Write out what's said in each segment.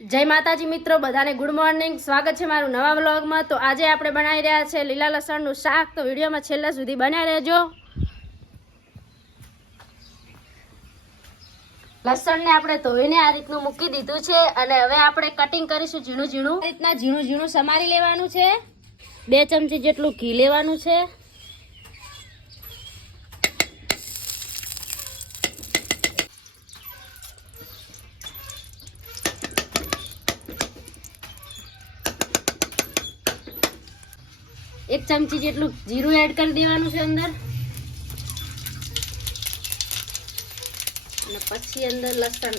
જય માતાજી મિત્રો, બધાને ગુડ મોર્નિંગ. સ્વાગત છે મારું નવા વ્લોગમાં. તો આજે આપણે બનાવી રહ્યા છે લીલા લસણનું શાક. તો વિડીયોમાં છેલ્લા સુધી બન્યા રહેજો. લસણને આપણે ધોઈને આ રીતનું મૂકી દીધું છે અને હવે આપણે કટિંગ કરીશું ઝીણું ઝીણું. આ રીતના ઝીણું ઝીણું સમારી લેવાનું છે. બે ચમચી જેટલું ઘી લેવાનું છે. એક ચમચી જેટલું જીરું એડ કરી દેવાનું છે અંદર. અને પછી અંદર લસણ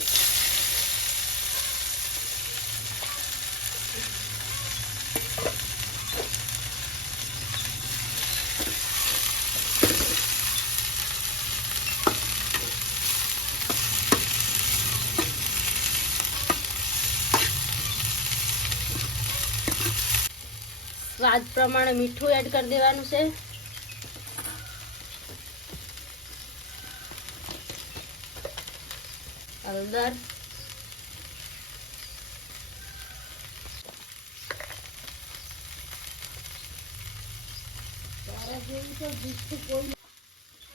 સ્વાદ પ્રમાણે મીઠું એડ કરી દેવાનું છે. હળદર.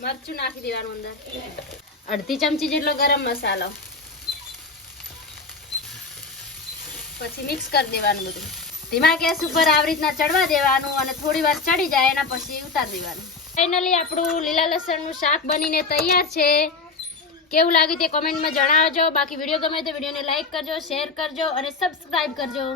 મરચું નાખી દેવાનું અંદર. અડધી ચમચી જેટલો ગરમ મસાલો. પછી મિક્સ કરી દેવાનું બધું. ધીમા ગેસ ઉપર આવી રીતના ચડવા દેવાનું અને થોડી વાર ચડી જાય એના પછી ઉતાર દેવાનું. ફાઇનલી આપણું લીલા લસણનું શાક બનીને તૈયાર છે. કેવું લાગ્યું તે કોમેન્ટમાં જણાવજો. બાકી વીડિયો ગમે તો વિડીયોને લાઇક કરજો શેર કરજો અને સબસ્ક્રાઈબ કરજો.